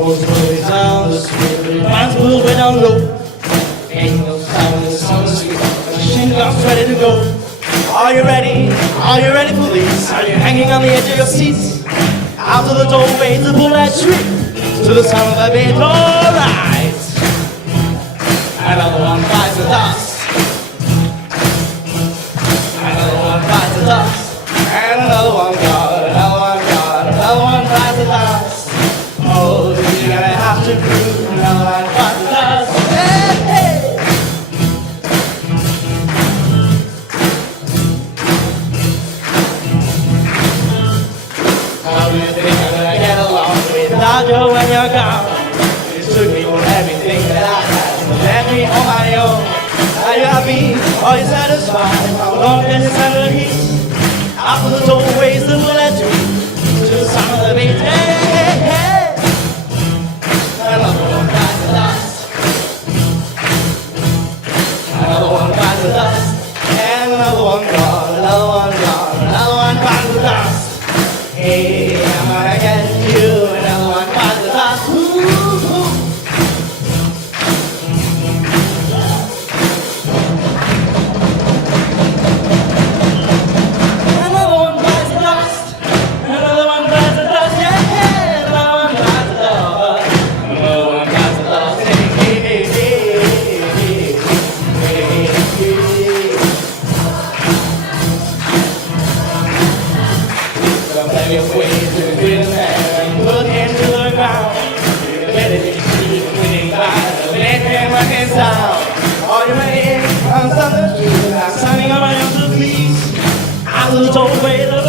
Goes way down the street, mine's pulled way down low. Ain't no sound in the summer street. Machine guns ready to go. Are you ready? Are you ready, police? Are you hanging on the edge of your seats? Out of the doorway, the bullet shriek to the sound of a beat. Alright, another one bites the dust. Another one bites the dust. And another one gone. Another one gone. Another one bites the dust. Oh, you're gonna have to prove another one bites the dust. Hey, hey. How do you think I'm gonna get along without you when you're gone? You took me for everything that I had, left me on my own. Are you happy? Are you satisfied? How long can you stand the heat? After the doorways that will let you to the sound of the beat. Hey, hey, hey. Another one bites the dust. Another one bites the dust. And another one gone. Another one gone. Another one bites the dust. Hey, I'm gonna get you. Another one bites the dust. Ooh, ooh. Another one bites the dust. Another one bites the dust. Yeah, another one bites the dust. Another one bites the dust. Hey, hey, hey, hey, hey, hey, hey. So play your way to the green and look into the ground. Let it be winning by the neck and my hands down. Are you ready? I'm standing through. I'm standing on my own two feet. Out of the doorway, the